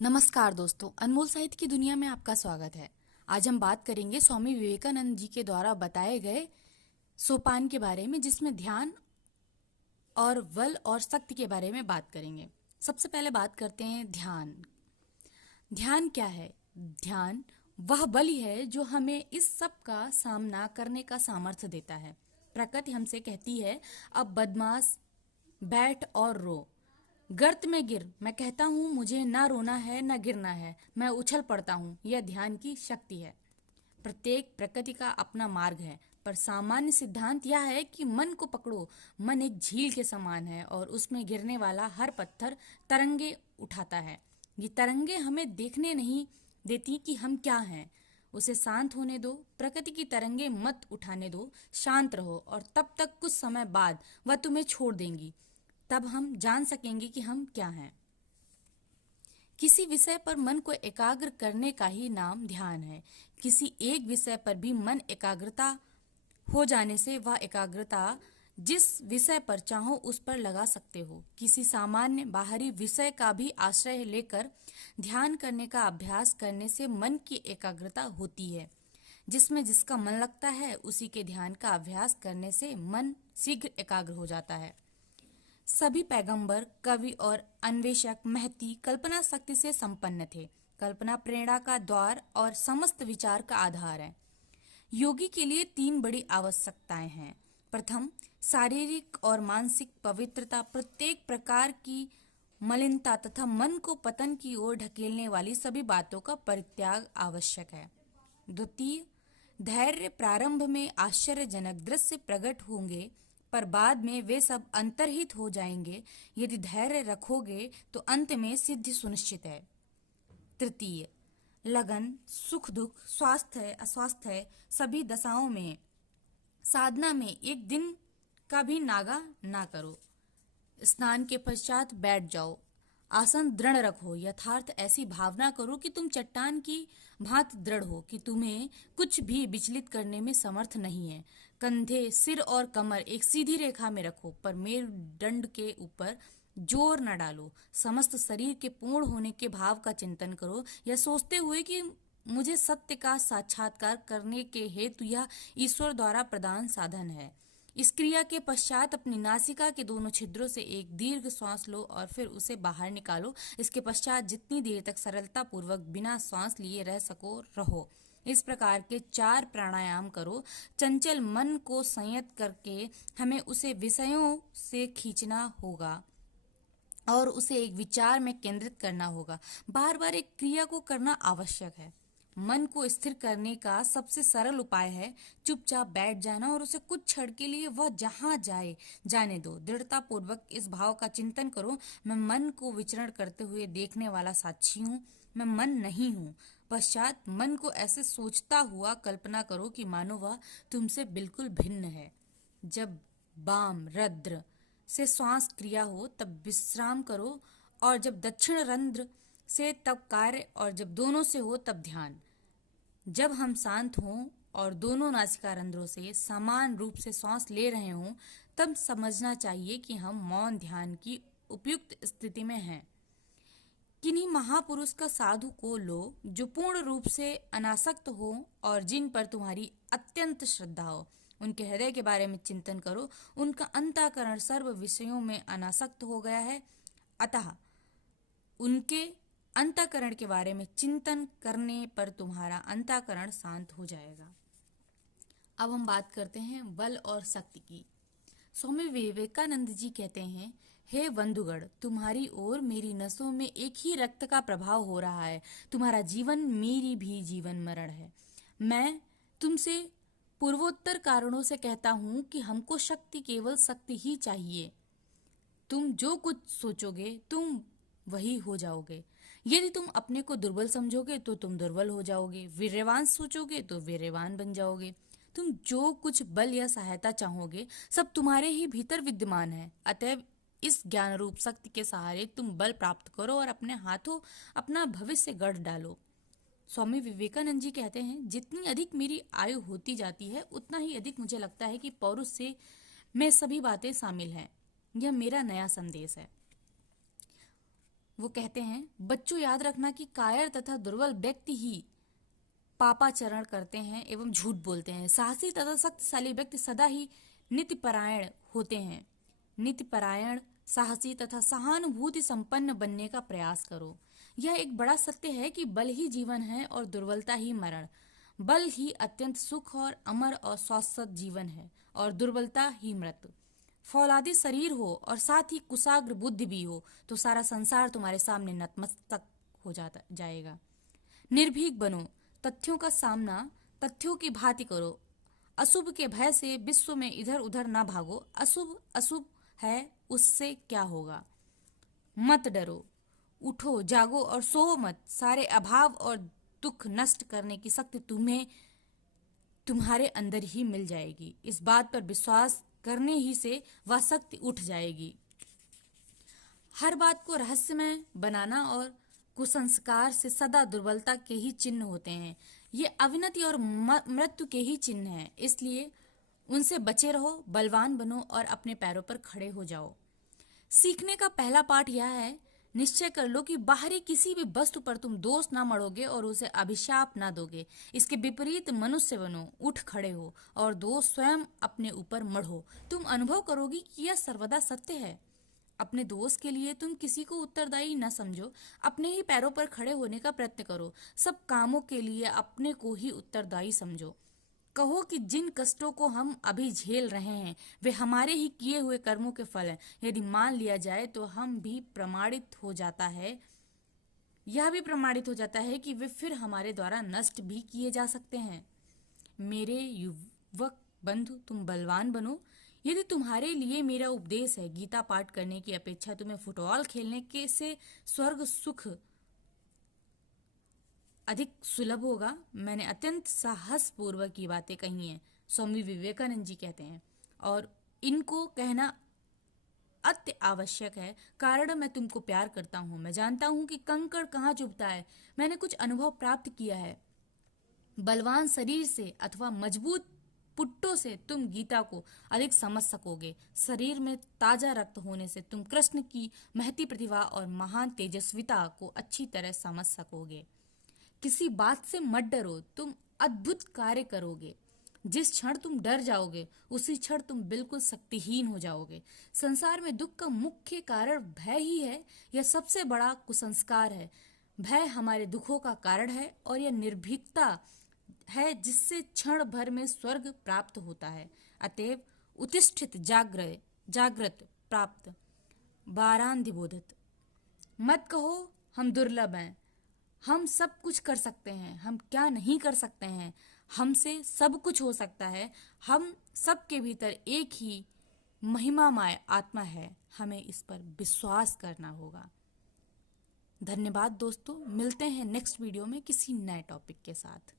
नमस्कार दोस्तों, अनमोल साहित्य की दुनिया में आपका स्वागत है। आज हम बात करेंगे स्वामी विवेकानंद जी के द्वारा बताए गए सोपान के बारे में, जिसमें ध्यान और बल और शक्ति के बारे में बात करेंगे। सबसे पहले बात करते हैं ध्यान। ध्यान क्या है? ध्यान वह बल ही है जो हमें इस सब का सामना करने का सामर्थ्य देता है। प्रकृति हमसे कहती है, अब बदमाश बैठ और रो, गर्त में गिर। मैं कहता हूँ मुझे ना रोना है ना गिरना है, मैं उछल पड़ता हूँ। यह ध्यान की शक्ति है। प्रत्येक प्रकृति का अपना मार्ग है, पर सामान्य सिद्धांत यह है कि मन को पकड़ो। मन एक झील के समान है और उसमें गिरने वाला हर पत्थर तरंगे उठाता है। ये तरंगे हमें देखने नहीं देती कि हम क्या हैं। उसे शांत होने दो, प्रकृति की तरंगे मत उठाने दो, शांत रहो और तब तक कुछ समय बाद वह तुम्हें छोड़ देंगी। तब हम जान सकेंगे कि हम क्या हैं। किसी विषय पर मन को एकाग्र करने का ही नाम ध्यान है। किसी एक विषय पर भी मन एकाग्रता हो जाने से वह एकाग्रता जिस विषय पर चाहो उस पर लगा सकते हो। किसी सामान्य बाहरी विषय का भी आश्रय लेकर ध्यान करने का अभ्यास करने से मन की एकाग्रता होती है। जिसमें जिसका मन लगता है उसी के ध्यान का अभ्यास करने से मन शीघ्र एकाग्र हो जाता है। सभी पैगंबर, कवि और अन्वेषक महती कल्पना शक्ति से संपन्न थे। कल्पना प्रेरणा का द्वार और समस्त विचार का आधार है। योगी के लिए 3 बड़ी आवश्यकताएं हैं। प्रथम, शारीरिक और मानसिक पवित्रता। प्रत्येक प्रकार की मलिनता तथा मन को पतन की ओर ढकेलने वाली सभी बातों का परित्याग आवश्यक है। द्वितीय, धैर्य। प्रारंभ में आश्चर्यजनक दृश्य प्रकट होंगे, पर बाद में वे सब अंतर्हित हो जाएंगे। यदि धैर्य रखोगे तो अंत में सिद्धि सुनिश्चित है। तृतीय, लगन। सुख दुख, स्वास्थ्य अस्वास्थ्य, सभी दशाओं में साधना में एक दिन का भी नागा ना करो। स्नान के पश्चात बैठ जाओ, आसन दृढ़ रखो। यथार्थ ऐसी भावना करो कि तुम चट्टान की भांति दृढ़ हो, कि तुम्हें कुछ भी विचलित करने में समर्थ नहीं है। कंधे, सिर और कमर एक सीधी रेखा में रखो, पर मेरुदंड के ऊपर जोर न डालो। समस्त शरीर के पूर्ण होने के भाव का चिंतन करो, यह सोचते हुए कि मुझे सत्य का साक्षात्कार करने के हेतु यह ईश्वर द्वारा प्रदान साधन है। इस क्रिया के पश्चात अपनी नासिका के दोनों छिद्रों से एक दीर्घ श्वास लो और फिर उसे बाहर निकालो। इसके पश्चात जितनी देर तक सरलता पूर्वक बिना श्वास लिए रह सको रहो। इस प्रकार के 4 प्राणायाम करो। चंचल मन को संयत करके हमें उसे विषयों से खींचना होगा और उसे एक विचार में केंद्रित करना होगा। बार बार एक क्रिया को करना आवश्यक है। मन को स्थिर करने का सबसे सरल उपाय है चुपचाप बैठ जाना और उसे कुछ क्षण के लिए वह जहां जाए जाने दो। दृढ़ता पूर्वक इस भाव का चिंतन करो, मैं मन को विचरण करते हुए देखने वाला साक्षी हूँ, मैं मन नहीं हूँ। पश्चात मन को ऐसे सोचता हुआ कल्पना करो कि मानो वह तुमसे बिल्कुल भिन्न है। जब वाम रंध्र से श्वास क्रिया हो तब विश्राम करो, और जब दक्षिण रंध्र से तब कार्य, और जब दोनों से हो तब ध्यान। जब हम शांत हों और दोनों नासिका रंध्रों से समान रूप से श्वास ले रहे हों, तब समझना चाहिए कि हम मौन ध्यान की उपयुक्त स्थिति में हैं। किन्हीं महापुरुष का साधु को लो जो पूर्ण रूप से अनासक्त हो और जिन पर तुम्हारी अत्यंत श्रद्धा हो। उनके हृदय के बारे में चिंतन करो। उनका अंतःकरण सर्व विषयों में अनासक्त हो गया है, अतः उनके अंतःकरण के बारे में चिंतन करने पर तुम्हारा अंतःकरण शांत हो जाएगा। अब हम बात करते हैं बल और शक्ति की। स्वामी विवेकानंद जी कहते हैं, हे बंधुगण, तुम्हारी ओर मेरी नसों में एक ही रक्त का प्रभाव हो रहा है। तुम्हारा जीवन मेरी भी जीवन मरण है। मैं तुमसे पूर्वोत्तर कारणों से कहता हूं कि हमको शक्ति, केवल शक्ति ही चाहिए। तुम जो कुछ सोचोगे तुम वही हो जाओगे। यदि तुम अपने को दुर्बल समझोगे तो तुम दुर्बल हो जाओगे, वीर्यवान सोचोगे तो वीर्यवान बन जाओगे। तुम जो कुछ बल या सहायता चाहोगे सब तुम्हारे ही भीतर विद्यमान है। अतएव इस ज्ञान रूप शक्ति के सहारे तुम बल प्राप्त करो और अपने हाथों अपना भविष्य गढ़ डालो। स्वामी विवेकानंद जी कहते हैं, जितनी अधिक मेरी आयु होती जाती है उतना ही अधिक मुझे लगता है कि पौरुष से में सभी बातें शामिल हैं। यह मेरा नया संदेश है। वो कहते हैं, बच्चों याद रखना कि कायर तथा दुर्बल व्यक्ति ही पापाचरण करते हैं एवं झूठ बोलते हैं। साहसी तथा शक्तिशाली व्यक्ति सदा ही नीतिपरायण होते हैं। नीतिपरायण, साहसी तथा सहानुभूति संपन्न बनने का प्रयास करो। यह एक बड़ा सत्य है कि बल ही जीवन है और दुर्बलता ही मरण। बल ही अत्यंत सुख और अमर और शाश्वत जीवन है और दुर्बलता ही मृत्यु। फौलादी शरीर हो और साथ ही कुशाग्र बुद्धि भी हो तो सारा संसार तुम्हारे सामने नतमस्तक हो जाएगा। निर्भीक बनो, तथ्यों का सामना तथ्यों की भांति करो। अशुभ के भय से विश्व में इधर उधर ना भागो। अशुभ अशुभ है, उससे क्या होगा। मत डरो, उठो, जागो और सो मत। सारे अभाव और दुख नष्ट करने की शक्ति तुम्हें तुम्हारे अंदर ही मिल जाएगी। इस बात पर विश्वास करने ही से वह शक्ति उठ जाएगी। हर बात को रहस्यमय बनाना और कुसंस्कार से सदा दुर्बलता के ही चिन्ह होते हैं। ये अविनति और मृत्यु के ही चिन्ह हैं। इसलिए उनसे बचे रहो, बलवान बनो और अपने पैरों पर खड़े हो जाओ। सीखने का पहला पाठ यह है, निश्चय कर लो कि बाहरी किसी भी वस्तु पर तुम दोष ना मढ़ोगे और उसे अभिशाप ना दोगे। इसके विपरीत मनुष्य बनो, उठ खड़े हो और दोष स्वयं अपने ऊपर मढ़ो। तुम अनुभव करोगी कि यह सर्वदा सत्य है। अपने दोस्त के लिए तुम किसी को उत्तरदायी न समझो, अपने ही पैरों पर खड़े होने का प्रयत्न करो। सब कामों के लिए अपने को ही उत्तरदायी समझो। कहो कि जिन कष्टों को हम अभी झेल रहे हैं वे हमारे ही किए हुए कर्मों के फल हैं। यदि मान लिया जाए तो हम भी प्रमाणित हो जाता है, यह भी प्रमाणित हो जाता है कि वे फिर हमारे द्वारा नष्ट भी किए जा सकते हैं। मेरे युवक बंधु, तुम बलवान बनो। यदि तुम्हारे लिए मेरा उपदेश है गीता पाठ करने की अपेक्षा तुम्हें फुटबॉल खेलने के से स्वर्ग सुख अधिक सुलभ होगा, मैंने अत्यंत साहसपूर्वक ये बातें कही हैं, स्वामी विवेकानंद जी कहते हैं, और इनको कहना अति आवश्यक है। कारण मैं तुमको प्यार करता हूँ। मैं जानता हूँ कि कंकड़ कहाँ चुभता है। मैंने कुछ अनुभव प्राप्त किया है। बलवान शरीर से अथवा मजबूत पुट्टों से तुम गीता को अधिक समझ सकोगे। शरीर में ताजा रक्त होने से तुम कृष्ण की महती प्रतिभा और महान तेजस्विता को अच्छी तरह समझ सकोगे। किसी बात से मत डरो, तुम अद्भुत कार्य करोगे। जिस क्षण तुम डर जाओगे उसी क्षण तुम बिल्कुल शक्तिहीन हो जाओगे। संसार में दुख का मुख्य कारण भय ही है। यह सबसे बड़ा कुसंस्कार है। भय हमारे दुखों का कारण है और यह निर्भीकता है जिससे क्षण भर में स्वर्ग प्राप्त होता है। अतएव उत्तिष्ठित, जागृत प्राप्त बारांधिबोधत। मत कहो हम दुर्लभ हैं, हम सब कुछ कर सकते हैं। हम क्या नहीं कर सकते हैं? हमसे सब कुछ हो सकता है। हम सबके भीतर एक ही महिमामय आत्मा है। हमें इस पर विश्वास करना होगा। धन्यवाद दोस्तों, मिलते हैं नेक्स्ट वीडियो में किसी नए टॉपिक के साथ।